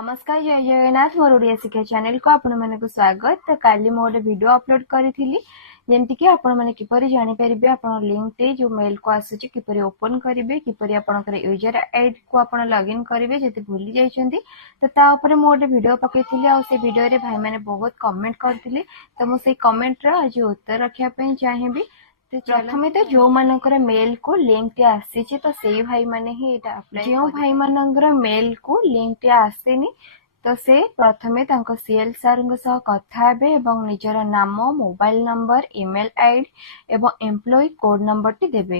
नमस्कार जय जगन्नाथ मोर ओडिया शिक्षा चैनल को आपण मानक स्वागत। तो काली मो गोटे वीडियो अपलोड करी जेमती कि आपण माने किपरि जानि परिबे आपण लिंक टे जो मेल को आसुची किपरि ओपन करिवे किपरि आपनकर यूजर आईडी को आपण लॉगिन करिवे जति भूली जाइछन्ती तो ता ऊपर मो गोटे वीडियो पकेइथिले आ से वीडियो रे भाई माने बहुत कमेंट करथिले तो मो से कमेंट रा आज उत्तर रखिया पई चाहेबी। तो प्रथमे तो जो मानकर मेल को लिंक टे आसी तो से भाई माने ही एटा अप्लाई जो भाई मानकर मेल को लिंक टे आसेनी तो से प्रथमे तांको सीएल सर कथा हेबे एवं निजर नाम मोबाइल नंबर ईमेल आईडी एवं एम्प्लॉय कोड नंबर टी देबे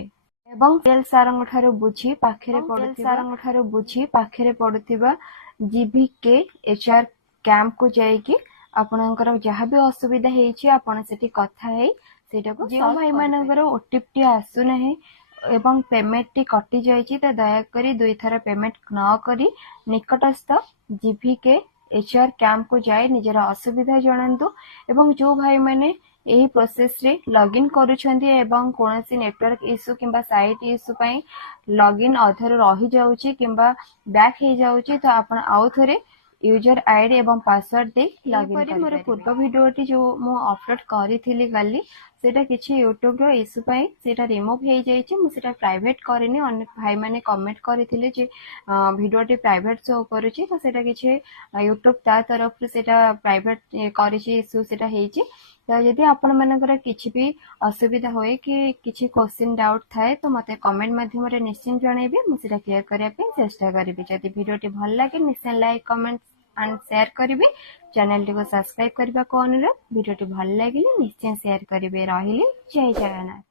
एवं सीएल सर ठारू बुझी पाखरे पड़ुथिबा जीवीके एचआर कैंप को जाइकी आपनकर जहाँ भी असुविधा हेछि आपण सेठी कथा हे सेटा को जो भाई मानकर ओटीपी आसु नाही एवं पेमेंट टी कटि जाइछि तो दया करी दुई थर पेमेंट न करी निकटस्थ जीवीके एचआर कैंप को जाए निजर असुविधा जणांतु एवं जो भाई माने यही प्रोसेस रे लॉगिन करूछन्ती एवं कोनोसी नेटवर्क इश्यू किंबा साइट इश्यू पई लॉगिन अधर रही जाउछि किंबा बैक हे जाउछि तो आपण आउ थरे यूजर आईडी एवं पासवर्ड दे लॉगिन करि मोर पूर्व वीडियोटी जो मु अपलोड करिथिली गाली सेटा किछि यूट्यूब रो इश्यू पई सेटा रिमूव हे जाइछि मु सेटा प्राइवेट करिनि अनेक भाई माने कमेंट करिथिले जे वीडियोटी प्राइवेट शो करूछि तो सेटा किछि यूट्यूब ता तरफ रे सेटा प्राइवेट करिछि इश्यू सेटा हेछि। तो यदि आपण मानकर किछि भी असुविधा होए कि किछि क्वेश्चन डाउट थाए तो मते कमेंट माध्यम रे निश्चित जणाइबे मु सेटा क्लियर करिया पे चेष्टा करिबि। यदि वीडियोटी भल लागे निश्चय लाइक कमेंट एंड शेयर करिवे चैनल टी को सब्सक्राइब करबा को अनुरोध। वीडियोटी भल लागिले निश्चय शेयर करिवे। रहिले जय जगन्नाथ।